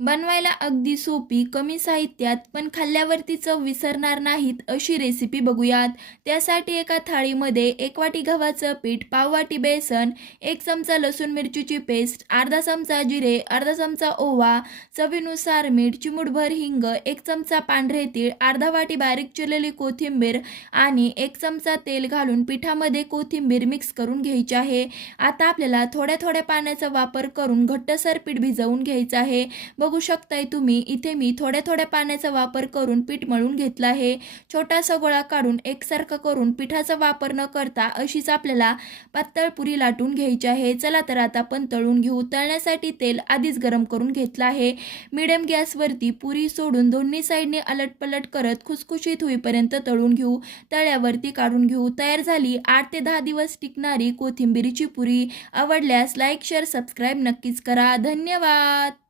बनवायला अगदी सोपी, कमी साहित्यात पण खाल्ल्यावरती चव विसरणार नाहीत अशी रेसिपी बघूयात. त्यासाठी एका थाळीमध्ये 1 वाटी गव्हाचं पीठ, पाव वाटी बेसन, 1 चमचा लसूण मिरचीची पेस्ट, अर्धा चमचा जिरे, अर्धा चमचा ओवा, चवीनुसार मीठ, चिमूटभर हिंग, 1 चमचा पांढरे तीळ, अर्धा वाटी बारीक चिरलेली कोथिंबीर आणि 1 चमचा तेल घालून पिठामध्ये कोथिंबीर मिक्स करून घ्यायची आहे. आता आपल्याला थोड्या थोड्या पाण्याचा वापर करून घट्टसर पीठ भिजवून घ्यायचं आहे. बघू शकताय तुम्ही इथे मी थोड्या थोड्या पाण्याचा वापर करून पीठ मळून घेतलं आहे. छोटासा गोळा काढून एकसारखं करून पिठाचा वापर न करता अशीच आपल्याला पातळ पुरी लाटून घ्यायची आहे. चला तर आता आपण तळून घेऊ. तळण्यासाठी तेल आधीच गरम करून घेतलं आहे. मिडियम गॅसवरती पुरी सोडून दोन्ही साईडने अलटपलट करत खुसखुशीत होईपर्यंत तळून घेऊ. तळ्यावरती काढून घेऊ. तयार झाली 8 ते 10 दिवस टिकणारी कोथिंबीरीची पुरी. आवडल्यास लाईक, शेअर, सबस्क्राईब नक्कीच करा. धन्यवाद.